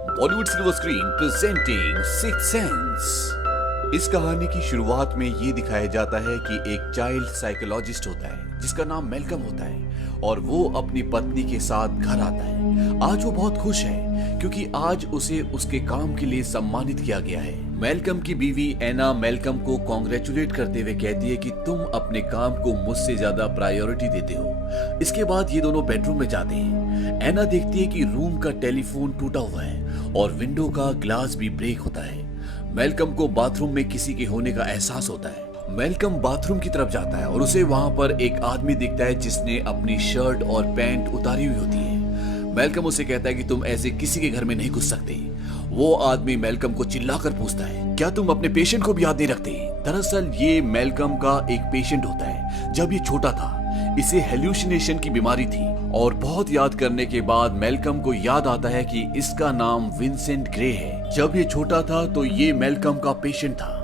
Bollywood silver screen presenting sixth sense. इस कहानी की शुरुआत में ये दिखाया जाता है कि एक चाइल्ड साइकोलॉजिस्ट होता है जिसका नाम मेलकम होता है और वो अपनी पत्नी के साथ घर आता है। आज वो बहुत खुश है क्योंकि आज उसे उसके काम के लिए सम्मानित किया गया है। मेलकम की बीवी एना मेलकम को कॉन्ग्रेचुलेट करते हुए कहती है कि तुम अपने काम को मुझसे ज्यादा प्रायोरिटी देते हो। इसके बाद ये दोनों बेडरूम में जाते हैं। एना देखती है कि रूम का टेलीफोन टूटा हुआ है और विंडो का ग्लास भी ब्रेक होता है। मेलकम को बाथरूम में किसी के होने का एहसास होता है। मेलकम बाथरूम की तरफ जाता है और उसे वहां पर एक आदमी दिखता है जिसने अपनी शर्ट और पैंट उतारी हुई होती है। मेलकम उसे कहता है कि तुम ऐसे किसी के घर में नहीं घुस सकते। वो आदमी मेलकम को चिल्लाकर पूछता है, क्या तुम अपने पेशेंट को भी याद नहीं रखते? दरअसल ये मेलकम का एक पेशेंट होता है। जब ये छोटा था इसे हेल्यूसिनेशन की बीमारी थी और बहुत याद करने के बाद मेलकम को याद आता है कि इसका नाम विंसेंट ग्रे है। जब ये छोटा था तो ये मेलकम का पेशेंट था।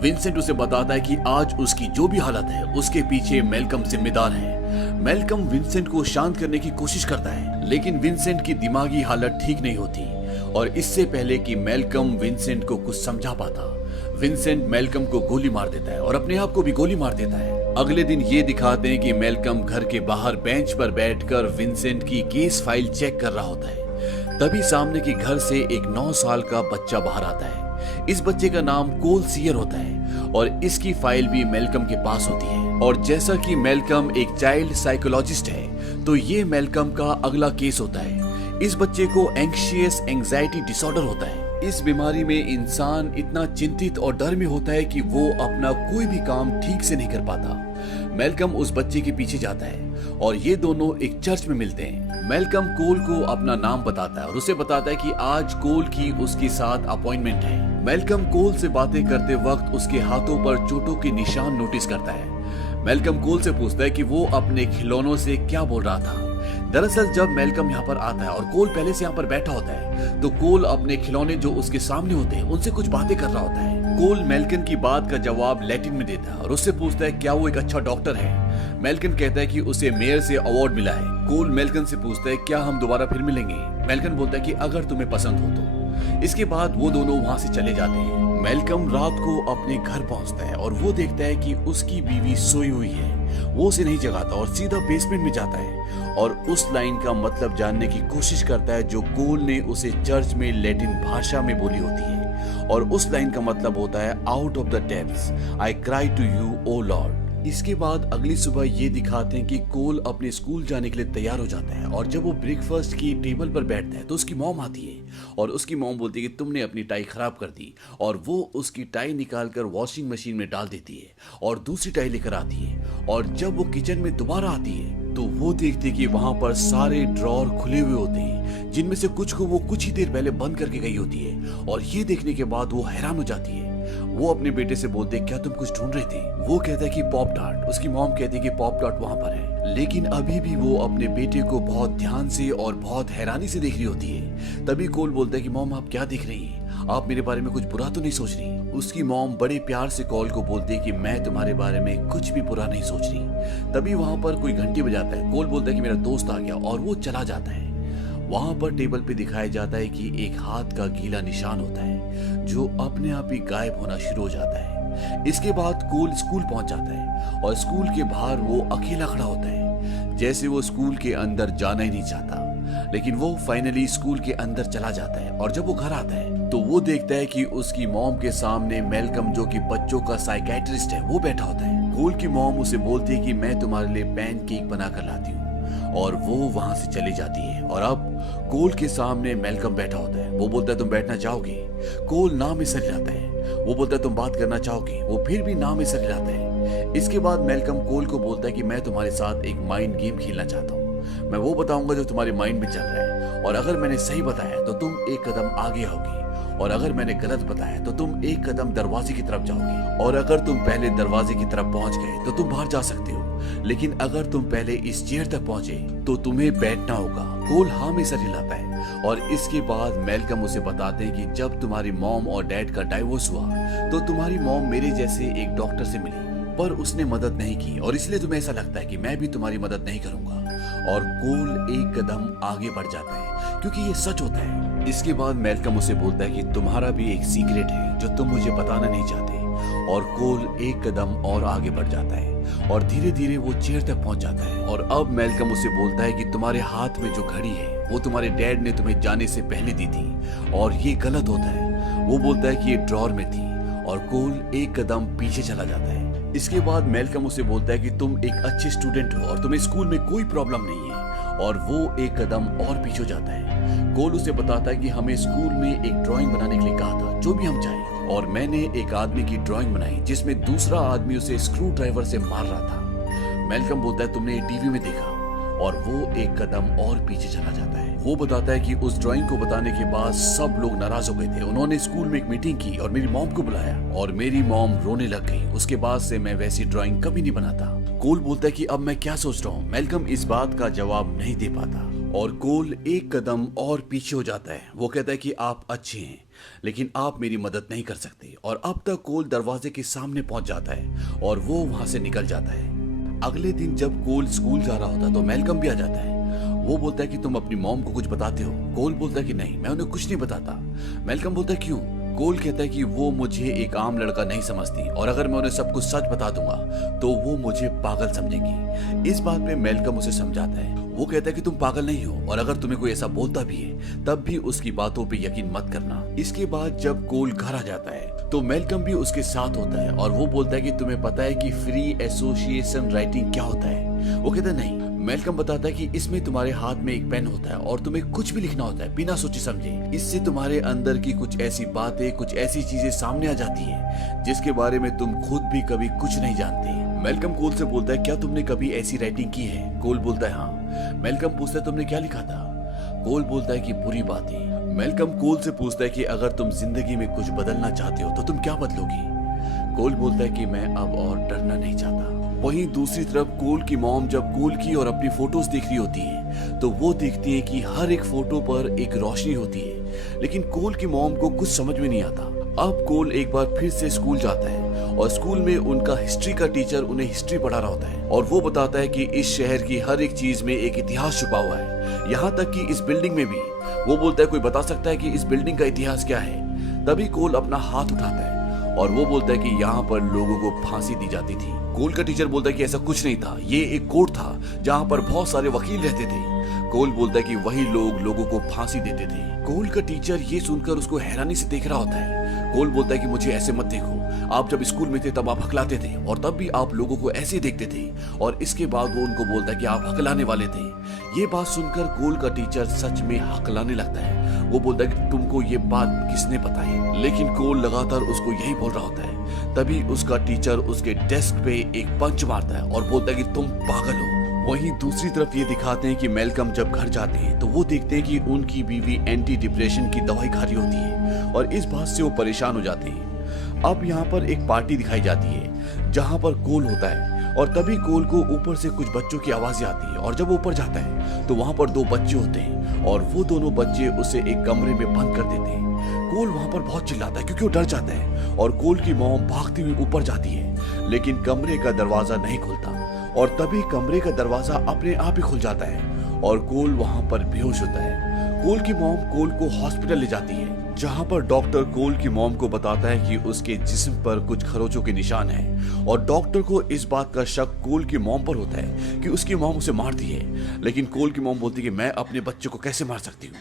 विंसेंट उसे बताता है कि आज उसकी जो भी हालत है उसके पीछे मेलकम जिम्मेदार है। मेलकम विंसेंट को शांत करने की कोशिश करता है लेकिन विंसेंट की दिमागी हालत ठीक नहीं होती और इससे पहले कि मेलकम विंसेंट को कुछ समझा पाता, विंसेंट मेलकम को गोली मार देता है और अपने आप को भी गोली मार देता है। अगले दिन ये दिखाते हैं कि मेलकम घर के बाहर बेंच पर बैठकर विंसेंट की केस फाइल चेक कर रहा होता है। तभी सामने के घर से एक 9 साल का बच्चा बाहर आता है। इस बच्चे का नाम कोल सीयर होता है और इसकी फाइल भी मेलकम के पास होती है। और जैसा कि मेलकम एक चाइल्ड साइकोलॉजिस्ट है तो ये मेलकम का अगला केस होता है। इस बच्चे को एंग्शियस एंजाइटी डिसऑर्डर होता है। इस बीमारी में इंसान इतना चिंतित और डर में होता है कि वो अपना कोई भी काम ठीक से नहीं कर पाता। मेलकम उस बच्चे के पीछे जाता है और ये दोनों एक चर्च में मिलते हैं। मेलकम कोल को अपना नाम बताता है और उसे बताता है कि आज कोल की उसके साथ अपॉइंटमेंट है। मेलकम कोल से बातें करते वक्त उसके हाथों पर चोटों के निशान नोटिस करता है। मेलकम कोल से पूछता है कि वो अपने खिलौनों से क्या बोल रहा था। दरअसल जब मेलकम यहाँ पर आता है और कोल पहले से यहाँ पर बैठा होता है तो कोल अपने खिलौने जो उसके सामने होते हैं उनसे कुछ बातें कर रहा होता है। कोल मेलकम की बात का जवाब लैटिन में देता है और उससे पूछता है क्या वो एक अच्छा डॉक्टर है। मेलकम कहता है कि उसे मेयर से अवार्ड मिला है। कोल मेलकम से पूछता है क्या हम दोबारा फिर मिलेंगे। मेलकम बोलता है कि अगर तुम्हें पसंद हो तो। इसके बाद वो दोनों वहाँ से चले जाते हैं। मेलकम रात को अपने घर पहुंचता है और वो देखता है कि उसकी बीवी सोई हुई है। वो उसे नहीं जगाता और सीधा बेसमेंट में जाता है और उस लाइन का मतलब जानने की कोशिश करता है जो कोल ने उसे चर्च में लैटिन भाषा में बोली होती है। और उस लाइन का मतलब होता है out of the depths I cry to you O Lord. इसके बाद अगली सुबह ये दिखाते हैं कि कोल अपने स्कूल जाने के लिए तैयार हो जाता है और जब वो ब्रेकफास्ट की टेबल पर बैठता है तो उसकी मॉम आती है और उसकी मॉम बोलती है कि तुमने अपनी टाई खराब कर दी और वो उसकी टाई निकालकर वॉशिंग मशीन में डाल देती है और दूसरी टाई लेकर आती है। और जब वो किचन में दोबारा आती है तो वो देखती है कि वहां पर सारे ड्रॉर खुले हुए होते हैं जिनमें से कुछ को वो कुछ ही देर पहले बंद करके गई होती है। और ये देखने के बाद वो हैरान हो जाती है। वो अपने बेटे से बोलते क्या तुम कुछ ढूंढ रहे थे? वो कहता है कि पॉप टार्ट। उसकी मॉम कहती है कि पॉप टार्ट वहां पर है लेकिन अभी भी वो अपने बेटे को बहुत ध्यान से और बहुत हैरानी से देख रही होती है। तभी कोल बोलता है कि मॉम आप क्या देख रही हैं? आप मेरे बारे में कुछ बुरा तो नहीं सोच रही? उसकी मॉम बड़े प्यार से कॉल को बोलती है कि मैं तुम्हारे बारे में कुछ भी बुरा नहीं सोच रही। तभी वहां पर कोई घंटी बजाता है। कोल बोलता है कि मेरा दोस्त आ गया और वो चला जाता है। वहां पर टेबल पे दिखाया जाता है कि एक हाथ का गीला निशान होता है जो अपने आप ही गायब होना शुरू हो जाता है। इसके बाद कोल स्कूल पहुंच जाता है और स्कूल के बाहर वो अकेला खड़ा होता है जैसे वो स्कूल के अंदर जाना ही नहीं चाहता। लेकिन वो फाइनली स्कूल के अंदर चला जाता है और जब वो घर आता है तो वो देखता है कि उसकी मॉम के सामने मेलकम जो कि बच्चों का साइकेट्रिस्ट है वो बैठा होता है। कोल की मॉम उसे बोलती है कि मैं तुम्हारे लिए पैनकेक बना कर लाती हूँ और वो वहां से चली जाती है। और अब कोल के सामने मेलकम बैठा होता है। वो बोलता है तुम बैठना चाहोगे? कोल ना में सर जाता है। वो बोलता है तुम बात करना चाहोगे? वो फिर भी ना में सर जाता है। इसके बाद मेलकम कोल को बोलता है कि मैं तुम्हारे साथ एक माइंड गेम खेलना चाहता हूँ। मैं वो बताऊंगा जो तुम्हारे माइंड में चल रहा है और अगर मैंने सही बताया तो तुम एक कदम आगे आओगे और अगर मैंने गलत बताया तो तुम एक कदम दरवाजे की तरफ जाओगे और अगर तुम पहले दरवाजे की तरफ पहुंच गए तो तुम बाहर जा सकते हो लेकिन अगर तुम पहले इस चेयर तक पहुंचे तो तुम्हें बैठना होगा। कोल हाँ में सर हिलाता है और इसके बाद मेलकम उसे बताते हैं कि जब तुम्हारी मॉम और डैड का डाइवोर्स हुआ तो तुम्हारी मॉम मेरे जैसे एक डॉक्टर से मिली पर उसने मदद नहीं की और इसलिए तुम्हें ऐसा लगता है कि मैं भी तुम्हारी मदद नहीं करूंगा। और कोल एक कदम आगे बढ़ जाता है क्योंकि ये सच होता है। इसके बाद मैल्कम उसे बोलता है कि तुम्हारा भी एक सीक्रेट है जो तुम मुझे बताना नहीं चाहते। और कोल एक कदम और आगे बढ़ जाता है और धीरे धीरे वो चेयर तक पहुंच जाता है। और अब मैल्कम उसे बोलता है कि तुम्हारे हाथ में जो घड़ी है वो तुम्हारे डैड ने तुम्हें जाने से पहले दी थी और ये गलत होता है। वो बोलता है कि ये ड्रॉर में थी और कोल एक कदम पीछे चला जाता है। इसके बाद मैल्कम उसे बोलता है कि तुम एक अच्छे स्टूडेंट हो और तुम्हें स्कूल में कोई प्रॉब्लम नहीं है। और वो एक कदम और पीछे हो जाता है। कोल उसे बताता है कि हमें स्कूल में एक ड्राइंग बनाने के लिए कहा था जो भी हम चाहें, और मैंने एक आदमी की ड्राइंग बनाई जिसमें दूसरा आदमी उसे स्क्रू ड्राइवर से मार रहा था। मैल्कम बोलता है तुमने ये टीवी में देखा, और वो एक कदम और पीछे चला जाता है। वो बताता है कि उस ड्राइंग को बताने के बाद सब लोग नाराज हो गए थे। उन्होंने स्कूल में एक मीटिंग की और मेरी मॉम को बुलाया और मेरी मॉम रोने लग गई। उसके बाद से मैं वैसी ड्राइंग कभी नहीं बनाता। कोल बोलता है कि अब मैं क्या सोच रहा हूँ। मैल्कम इस बात का जवाब नहीं दे पाता और कोल एक कदम और पीछे हो जाता है। वो कहता है कि आप अच्छे हैं लेकिन आप मेरी मदद नहीं कर सकते। और अब तक कोल दरवाजे के सामने पहुंच जाता है और वो वहां से निकल जाता है। अगले दिन जब कोल स्कूल जा रहा होता तो मैल्कम भी आ जाता है। वो बोलता है कि तुम अपनी मॉम को कुछ बताते हो। कोल बोलता है कि नहीं, मैं उन्हें कुछ नहीं बताता। मैल्कम बोलता है क्यों? कोल कहता है कि वो मुझे एक आम लड़का नहीं समझती और अगर मैं उन्हें सब कुछ सच बता दूंगा तो वो मुझे पागल समझेंगी। इस बात पे मैल्कम उसे समझाता है। वो कहता है कि तुम पागल नहीं हो और अगर तुम्हें कोई ऐसा बोलता भी है तब भी उसकी बातों पे यकीन मत करना। इसके बाद जब कोल घर आ जाता है तो मैल्कम भी उसके साथ होता है और वो बोलता है कि तुम्हें पता है कि फ्री एसोसिएशन राइटिंग क्या होता है? वो कहता है नहीं। मैल्कम बताता है कि इसमें तुम्हारे हाथ में एक पेन होता है और तुम्हें कुछ भी लिखना होता है बिना सोचे समझे। इससे तुम्हारे अंदर की कुछ ऐसी बातें, कुछ ऐसी चीजें सामने आ जाती है जिसके बारे में तुम खुद भी कभी कुछ नहीं जानते। मैल्कम कोल से बोलता है क्या तुमने कभी ऐसी राइटिंग की है? कोल बोलता है हाँ। मैल्कम पूछता है तुमने क्या लिखा था? कोल बोलता है कि बुरी बातें। मैल्कम कोल से पूछता है कि अगर तुम जिंदगी में कुछ बदलना चाहते हो तो तुम क्या बदलोगी? कोल बोलता है कि मैं अब और डरना नहीं चाहता। वहीं दूसरी तरफ कोल की मॉम जब कोल की और अपनी फोटोज देख रही होती है तो वो देखती है कि हर एक फोटो पर एक रोशनी होती है, लेकिन कोल की मॉम को कुछ समझ में नहीं आता। अब कोल एक बार फिर से स्कूल जाता है और स्कूल में उनका हिस्ट्री का टीचर उन्हें हिस्ट्री पढ़ा रहा होता है और वो बताता है कि इस शहर की हर एक चीज में एक इतिहास छुपा हुआ है, यहाँ तक कि इस बिल्डिंग में भी। वो बोलता है कोई बता सकता है कि इस बिल्डिंग का इतिहास क्या है? तभी कोल अपना हाथ उठाता है और वो बोलता है कि यहाँ पर लोगों को फांसी दी जाती थी। कोल का टीचर बोलता है कि ऐसा कुछ नहीं था, ये एक कोर्ट था जहाँ पर बहुत सारे वकील रहते थे। कोल बोलता है कि वही लोग लोगों को फांसी देते थे। कोल का टीचर ये सुनकर उसको हैरानी से देख रहा होता है। कोल बोलता है कि मुझे ऐसे मत देखो, आप जब स्कूल में थे तब आप हकलाते थे और तब भी आप लोगों को ऐसे देखते थे। और इसके बाद वो उनको बोलता है कि आप हकलाने वाले थे। ये बात सुनकर कोल का टीचर सच में हकलाने लगता है। वो बोलता है कि तुमको ये बात किसने बताई? लेकिन कोल लगातार उसको यही बोल रहा होता है। तभी उसका टीचर उसके डेस्क पे एक पंच मारता है और बोलता है कि तुम पागल हो। वहीं दूसरी तरफ ये दिखाते हैं कि मैल्कम जब घर जाते हैं तो वो देखते हैं कि उनकी बीवी एंटी डिप्रेशन की दवाई खा रही होती है और इस बात से वो परेशान हो जाते हैं। अब यहाँ पर एक पार्टी दिखाई जाती है जहाँ पर कोल होता है और तभी कोल को ऊपर से कुछ बच्चों की आवाजें आती है और जब वो ऊपर जाता है तो वहाँ पर दो बच्चे होते हैं और वो दोनों बच्चे उसे एक कमरे में बंद कर देते हैं। कोल वहाँ पर बहुत चिल्लाता है क्योंकि वो डर जाता है और कोल की मॉम भागती हुई ऊपर जाती है, लेकिन कमरे का दरवाजा नहीं खुलता और तभी कमरे का दरवाजा अपने आप ही खुल जाता है और कोल वहाँ पर बेहोश होता है। कोल की मॉम कोल को हॉस्पिटल ले जाती है जहाँ पर डॉक्टर कोल की मॉम को बताता है कि उसके जिस्म पर कुछ खरोचों के निशान हैं और डॉक्टर को इस बात का शक कोल की मॉम पर होता है कि उसकी मॉम उसे मारती है, लेकिन कोल की मॉम बोलती है कि मैं अपने बच्चे को कैसे मार सकती हूँ।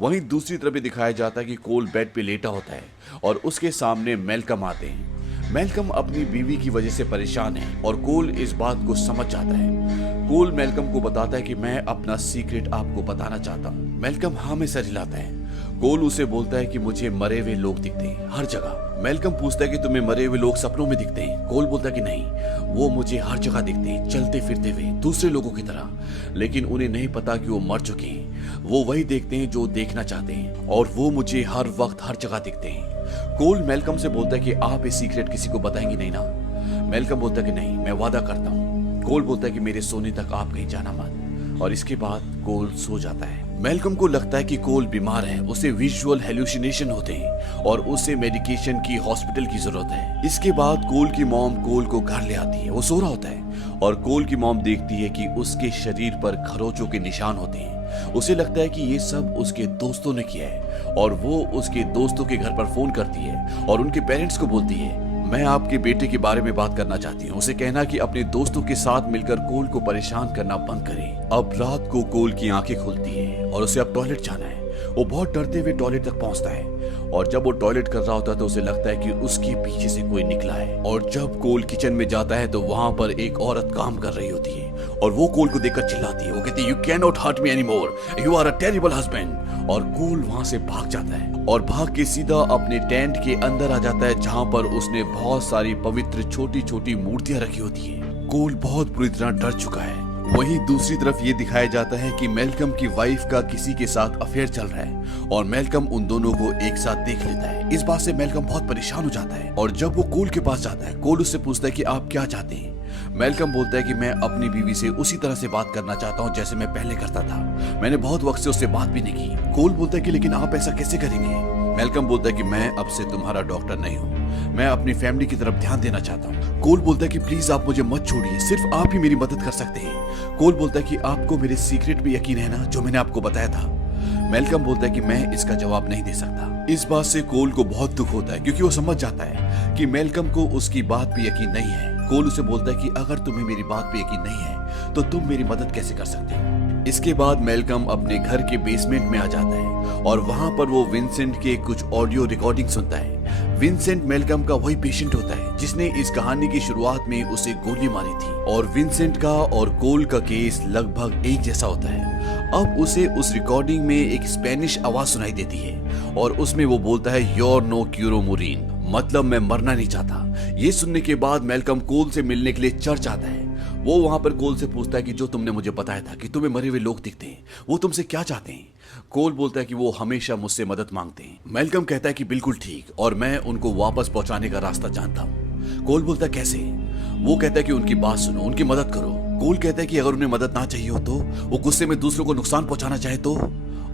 वहीं दूसरी तरफ भी दिखाया जाता है कि कोल बेड पे लेटा होता है और उसके सामने मैल्कम आते हैं। मैल्कम अपनी बीवी की वजह से परेशान है और कोल इस बात को समझ जाता है। कोल मैल्कम को बताता है कि मैं अपना सीक्रेट आपको बताना चाहता हूँ। मैल्कम हाँ में सर हिलाता है। कोल उसे बोलता है कि मुझे मरे हुए लोग दिखते हैं हर जगह। मैल्कम पूछता है कि तुम्हें मरे हुए लोग सपनों में दिखते हैं? कोल बोलता है कि नहीं, वो मुझे हर जगह दिखते हैं, चलते फिरते हुए दूसरे लोगों की तरह, लेकिन उन्हें नहीं पता कि वो मर चुके हैं। वो वही देखते हैं जो देखना चाहते हैं और वो मुझे हर वक्त हर जगह दिखते हैं। कोल मैल्कम से बोलता है कि आप ये सीक्रेट किसी को बताएंगे नहीं ना? मैल्कम बोलता है कि नहीं, मैं वादा करता हूँ। कोल बोलता है कि मेरे सोने तक आप कहीं जाना मत और इसके बाद कोल सो जाता है। मैल्कम को लगता है कि कोल बीमार है, उसे विजुअल हेलुसिनेशन होते हैं और उसे मेडिकेशन की हॉस्पिटल की जरूरत है। इसके बाद कोल की मॉम कोल को घर ले आती है। वो सो रहा होता है और कोल की मॉम देखती है कि उसके शरीर पर खरोचों के निशान होते हैं। उसे लगता है कि ये सब उसके दोस्तों ने किया है और वो उसके दोस्तों के घर पर फोन करती है और उनके पेरेंट्स को बोलती है, मैं आपके बेटे के बारे में बात करना चाहती हूँ। उसे कहना कि अपने दोस्तों के साथ मिलकर कोल को परेशान करना बंद करे। अब रात को कोल की आंखें खुलती है और उसे अब टॉयलेट जाना है। वो बहुत डरते हुए टॉयलेट तक पहुंचता है और जब वो टॉयलेट कर रहा होता है तो उसे लगता है कि उसके पीछे से कोई निकला है। और जब कोल किचन में जाता है तो वहां पर एक औरत काम कर रही होती है और वो कोल को देखकर चिल्लाती है। वो कहती है, you can not hurt me anymore, you are a terrible husband. और कोल वहां से भाग जाता है और भाग के सीधा अपने टेंट के अंदर आ जाता है जहां पर उसने बहुत सारी पवित्र छोटी छोटी मूर्तियां रखी होती है। कोल बहुत बुरी तरह डर चुका है। वहीं दूसरी तरफ ये दिखाया जाता है कि मेलकम की वाइफ का किसी के साथ अफेयर चल रहा है और मेलकम उन दोनों को एक साथ देख लेता है। इस बात से मेलकम बहुत परेशान हो जाता है और जब वो कोल के पास जाता है, कोल उससे पूछता है कि आप क्या चाहते हैं। मेलकम बोलता है कि मैं अपनी बीवी से उसी तरह से बात करना चाहता हूँ जैसे मैं पहले करता था। मैंने बहुत वक्त से उससे बात भी नहीं की। कोल बोलता है कि लेकिन आप ऐसा कैसे करेंगे। मेलकम बोलता है कि मैं अब से तुम्हारा डॉक्टर नहीं हूँ, मैं अपनी फैमिली की तरफ ध्यान देना चाहता हूँ। कोल बोलता है कि प्लीज आप मुझे मत छोड़िए, सिर्फ आप ही मेरी मदद कर सकते हैं। कोल बोलता है कि आपको मेरे सीक्रेट पे यकीन है ना, जो मैंने आपको बताया था। मेलकम बोलता है कि मैं इसका जवाब नहीं दे सकता। इस बात से कोल को बहुत दुख होता है क्योंकि वो समझ जाता है कि मेलकम को उसकी बात पे यकीन नहीं है। कोल उसे बोलता है कि अगर तुम्हें मेरी बात पे यकीन नहीं है तो तुम मेरी मदद कैसे कर सकते हो। इसके बाद मेलकम अपने घर के बेसमेंट में आ जाता है और वहां पर वो विंसेंट के कुछ ऑडियो रिकॉर्डिंग सुनता है। विंसेंट मेलकम का वही पेशेंट होता है जिसने इस कहानी की शुरुआत में उसे गोली मारी थी और विंसेंट का और कोल का केस लगभग एक जैसा होता है। अब उसे उस रिकॉर्डिंग में एक स्पेनिश आवाज सुनाई देती है और उसमें वो बोलता है, योर नो क्यूरो मोरिन, मतलब मैं मरना नहीं चाहता। ये सुनने के बाद मेलकम कोल से मिलने के लिए चर्च आता है। वो वहां पर कोल से पूछता है कि जो तुमने मुझे बताया था कि तुम्हें मरे हुए लोग दिखते हैं, वो तुमसे क्या चाहते हैं। कोल बोलता है कि वो हमेशा मुझसे मदद मांगते हैं। मेलकम कहता है कि बिल्कुल ठीक, और मैं उनको वापस पहुंचाने का रास्ता जानता हूँ। कोल बोलता है कैसे। वो कहता है कि उनकी बात सुनो, उनकी मदद करो। कोल कहता है कि अगर उन्हें मदद ना चाहिए हो तो, वो गुस्से में दूसरों को नुकसान पहुंचाना चाहे तो।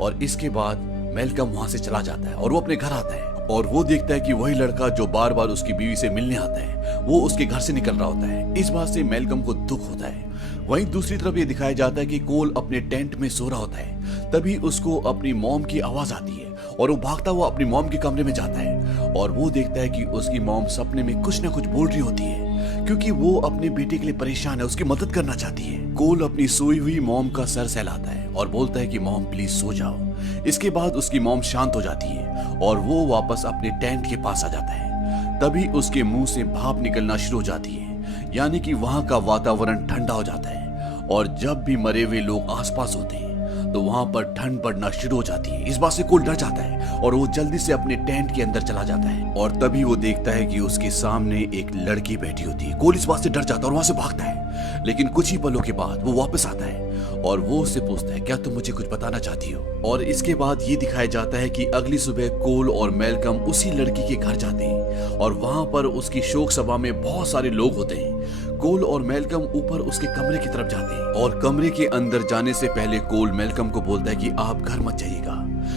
और इसके बाद मेलकम वहां से चला जाता है और वो अपने घर आता है और वो देखता है कि वही लड़का जो बार बार उसकी बीवी से मिलने आता है वो उसके घर से निकल रहा होता है। इस बात से मेलकम को दुख होता है। वहीं दूसरी तरफ ये दिखाया जाता है कि कोल अपने टेंट में सो रहा होता है। तभी उसको अपनी मॉम की आवाज आती है और वो भागता हुआ अपनी मॉम के कमरे में जाता है और वो देखता है कि उसकी मॉम सपने में कुछ ना कुछ बोल रही होती है क्योंकि वो अपने बेटे के लिए परेशान है, उसकी मदद करना चाहती है। कोल अपनी सोई हुई मॉम का सर सहलाता है और बोलता है कि मॉम प्लीज सो जाओ। इसके बाद उसकी मॉम शांत हो जाती है और वो वापस अपने टेंट के पास आ जाता है। तभी उसके मुंह से भाप निकलना शुरू हो जाती है, यानी कि वहां का वातावरण ठंडा हो जाता है और जब भी मरे हुए लोग आसपास होते हैं तो वहां पर ठंड बढ़ना शुरू हो जाती है। इस बात से कोल डर जाता है और वो जल्दी से अपने टेंट के अंदर चला जाता है और तभी वो देखता है कि उसके सामने एक लड़की बैठी होती है। कोल इस बात से डर जाता है और वहां से भागता है, लेकिन कुछ ही पलों के बाद वो वापस आता है और वो उससे पूछता है, क्या तुम मुझे कुछ बताना चाहती हो। और इसके बाद ये दिखाया जाता है कि अगली सुबह कोल और मेलकम उसी लड़की के घर जाते हैं और वहां पर उसकी शोक सभा में बहुत सारे लोग होते हैं। कोल और मेलकम ऊपर उसके कमरे की तरफ जाते हैं और कमरे के अंदर जाने से पहले कोल मेलकम को बोलता है कि आप घर मत जाइएगा।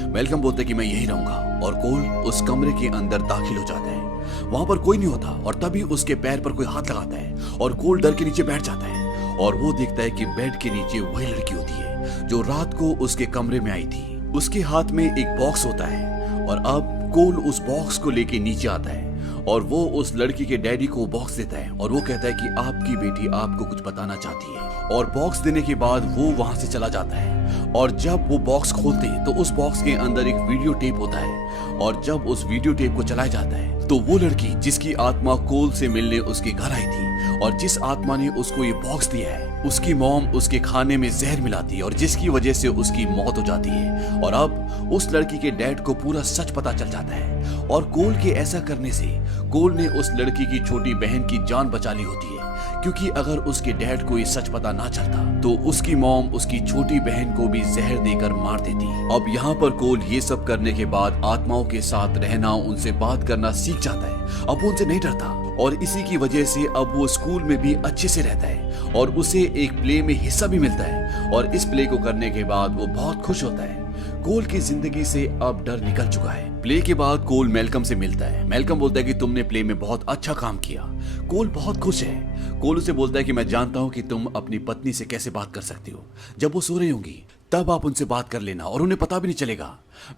मेलकम बोलता है कि मैं यही रहूंगा और कोल उस कमरे के अंदर दाखिल हो जाता है। वहां पर कोई नहीं होता और तभी उसके पैर पर कोई हाथ लगाता है और कोल डर के नीचे बैठ जाता है और वो देखता है कि बेड के नीचे वही लड़की होती है जो रात को उसके कमरे में आई थी। उसके हाथ में एक बॉक्स होता है और अब कोल उस बॉक्स को लेके नीचे आता है और वो उस लड़की के डैडी को बॉक्स देता है और वो कहता है कि आपकी बेटी आपको कुछ बताना चाहती है। और बॉक्स देने के बाद वो वहां से चला जाता है और जब वो बॉक्स खोलते हैं तो उस बॉक्स के अंदर एक वीडियो टेप होता है और जब उस वीडियो टेप को चलाया जाता है तो वो लड़की जिसकी आत्मा कोल से मिलने उसके घर आई थी और जिस आत्मा ने उसको ये बॉक्स दिया है उसकी मॉम उसके खाने में जहर मिलाती है और जिसकी वजह से उसकी मौत हो जाती है। और अब उस लड़की के डैड को पूरा सच पता चल जाता है और कोल के ऐसा करने से कोल ने उस लड़की की छोटी बहन की जान बचा ली होती है क्योंकि अगर उसके डैड को ये सच पता ना चलता तो उसकी मॉम उसकी छोटी बहन को भी जहर देकर मार देती। अब यहाँ पर कोल ये सब करने के बाद आत्माओं के साथ रहना, उनसे बात करना सीख जाता है। अब वो उनसे नहीं डरता और इसी की वजह से अब वो स्कूल में भी अच्छे से रहता है और उसे एक प्ले में हिस्सा भी मिलता है और इस प्ले को करने के बाद वो बहुत खुश होता है। कोल की जिंदगी से अब डर निकल चुका है। प्ले के बाद कोल मेलकम से मिलता है। मेलकम बोलता है कि तुमने प्ले में बहुत अच्छा काम किया। कोल बहुत खुश है। कोल उसे बोलता है कि मैं जानता हूं कि तुम अपनी पत्नी से कैसे बात कर सकती हो। जब वो सो रही होंगी तब आप उनसे बात कर लेना और उन्हें पता भी नहीं चलेगा।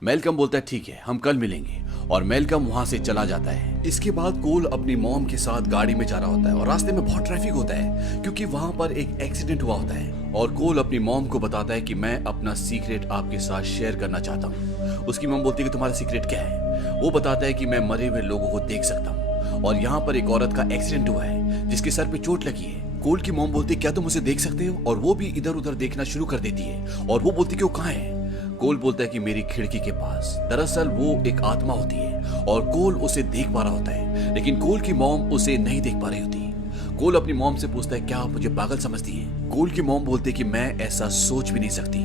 मेलकम बोलता है ठीक है, हम कल मिलेंगे, और मेलकम वहां से चला जाता है। इसके बाद कोल अपनी मॉम के साथ गाड़ी में जा रहा होता है और रास्ते में बहुत ट्रैफिक होता है क्योंकि वहां पर एक एक्सीडेंट हुआ होता है। और कोल अपनी मॉम को बताता है कि मैं अपना सीक्रेट आपके साथ शेयर करना चाहता हूँ। उसकी मॉम बोलती है कि तुम्हारा सीक्रेट क्या है? वो बताता है कि मैं मरे हुए लोगों को देख सकता हूँ और यहाँ पर एक औरत का एक्सीडेंट हुआ है जिसके सर पे चोट लगी है। कोल की मॉम बोलती है क्या तुम उसे देख सकते हो? और वो भी इधर उधर देखना शुरू कर देती है और वो बोलती है कि वो कहाँ है? कोल बोलता है कि मेरी खिड़की के पास। दरअसल वो एक आत्मा होती है और कोल उसे देख पा रहा होता है, लेकिन कोल की मॉम उसे नहीं देख पा रही होती। कोल अपनी मॉम से पूछता है क्या आप मुझे पागल समझती हैं? कोल की मॉम बोलती है कि मैं ऐसा सोच भी नहीं सकती।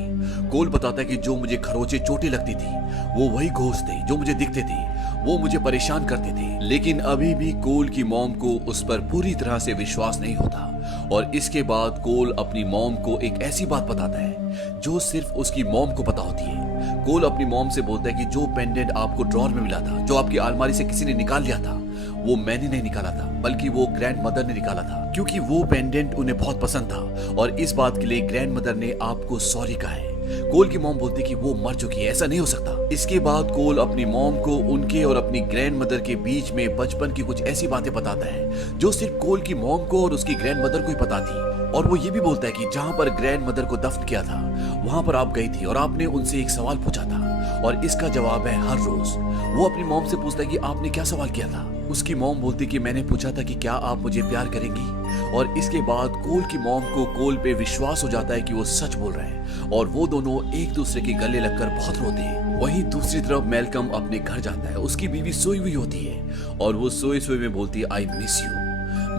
कोल बताता है कि जो मुझे खरोंचे चोटें लगती थी वो वही घोस्ट थे जो मुझे दिखते थे, वो मुझे परेशान करते थे। लेकिन अभी भी कोल की मॉम को उस पर पूरी तरह से विश्वास नहीं होता। और इसके बाद कोल अपनी मॉम को एक ऐसी बात बताता है जो सिर्फ उसकी मॉम को पता होती है। कोल अपनी मॉम से बोलता है कि जो पेंडेंट आपको ड्रॉर में मिला था, जो आपकी अलमारी से किसी ने निकाल लिया था, वो मैंने नहीं निकाला था बल्कि वो ग्रैंड मदर ने निकाला था, क्योंकि वो पेंडेंट उन्हें बहुत पसंद था और इस बात के लिए ग्रैंड मदर ने आपको सॉरी कहा है। कोल की मॉम बोलती कि वो मर चुकी है, ऐसा नहीं हो सकता। इसके बाद कोल अपनी मॉम को उनके और अपनी ग्रैंड मदर के बीच में बचपन की कुछ ऐसी बातें बताता है जो सिर्फ कोल की मॉम को और उसकी ग्रैंड मदर को ही पता थी। और वो ये भी बोलता है कि जहां पर ग्रैंड मदर को दफन किया था वहां पर आप गई थी और आपने उनसे एक सवाल पूछा था और इसका जवाब है हर रोज। वो अपनी मॉम से पूछता है कि आपने क्या सवाल किया था? उसकी मॉम बोलती कि मैंने पूछा था कि क्या आप मुझे प्यार करेंगी। और इसके बाद कोल की मॉम को कोल पे विश्वास हो जाता है कि वो सच बोल रहे हैं और वो दोनों एक दूसरे के गले लगकर बहुत रोते हैं। वहीं दूसरी तरफ मेलकम अपने घर जाता है। उसकी बीवी सोई हुई होती है और वो सोए सोए में बोलती है आई मिस यू।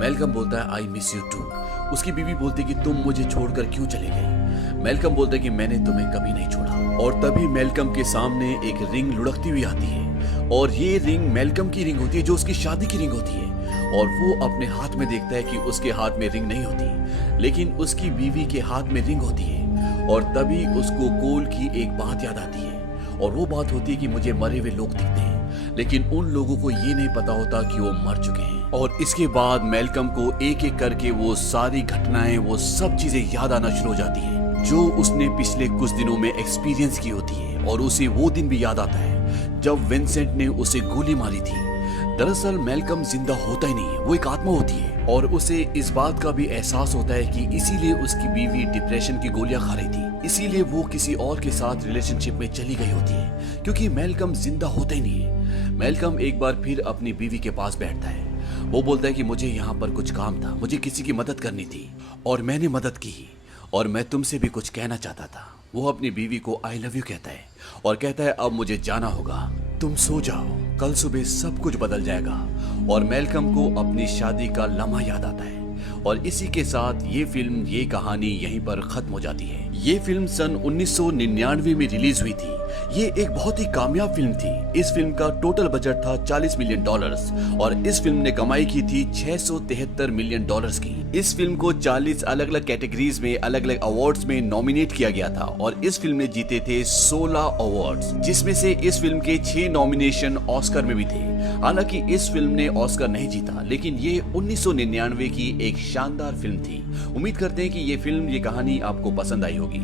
मेलकम बोलता है आई मिस यू टू। उसकी बीवी बोलती कि तुम मुझे छोड़कर क्यों चले गए? मेलकम बोलता है कि मैंने तुम्हें कभी नहीं छोड़ा। और तभी मेलकम के सामने एक रिंग लुढ़कती हुई आती है और ये रिंग मेलकम की रिंग होती है जो उसकी शादी की रिंग होती है। और वो अपने हाथ में देखता है कि उसके हाथ में रिंग नहीं होती, लेकिन उसकी बीवी के हाथ में रिंग होती है। और तभी उसको कोल की एक बात याद आती है और वो बात होती है कि मुझे मरे हुए लोग दिखते हैं, लेकिन उन लोगों को ये नहीं पता होता कि वो मर चुके हैं। और इसके बाद मेलकम को एक एक करके वो सारी घटनाएं, वो सब चीजें याद आना शुरू हो जाती है जो उसने पिछले कुछ दिनों में एक्सपीरियंस की होती है। और उसे वो दिन भी याद आता है जब विंसेंट ने उसे गोली मारी थी। दरअसल मेलकम जिंदा होता ही नहीं है, वो एक आत्मा होती है और उसे इस बात का भी एहसास होता है कि इसीलिए उसकी बीवी डिप्रेशन की गोलियां खा रही थी, इसीलिए वो किसी और के साथ रिलेशनशिप में चली गई होती है, क्योंकि मेलकम जिंदा होता ही नहीं है। मेलकम एक बार फिर अपनी बीवी के पास बैठता है। वो बोलता है कि मुझे यहाँ पर कुछ काम था, मुझे किसी की मदद करनी थी और मैंने मदद की और मैं तुमसे भी कुछ कहना चाहता था। वो अपनी बीवी को आई लव यू कहता है और कहता है अब मुझे जाना होगा, तुम सो जाओ, कल सुबह सब कुछ बदल जाएगा। और मेलकम को अपनी शादी का लम्हा याद आता है। और इसी के साथ ये फिल्म, ये कहानी यहीं पर खत्म हो जाती है। ये फिल्म सन 1999 में रिलीज हुई थी। ये एक बहुत ही कामयाब फिल्म थी। इस फिल्म का टोटल बजट था $40 मिलियन और इस फिल्म ने कमाई की थी $673 मिलियन की। इस फिल्म को 40 अलग अलग कैटेगरीज में, अलग अलग अवार्ड्स में नॉमिनेट किया गया था और इस फिल्म ने जीते थे 16 अवार्ड्स, जिसमें से इस फिल्म के 6 नॉमिनेशन ऑस्कर में भी थे। हालांकि इस फिल्म ने ऑस्कर नहीं जीता, लेकिन ये 1999 की एक शानदार फिल्म थी। उम्मीद करते हैं कि ये फिल्म, ये कहानी आपको पसंद आई होगी।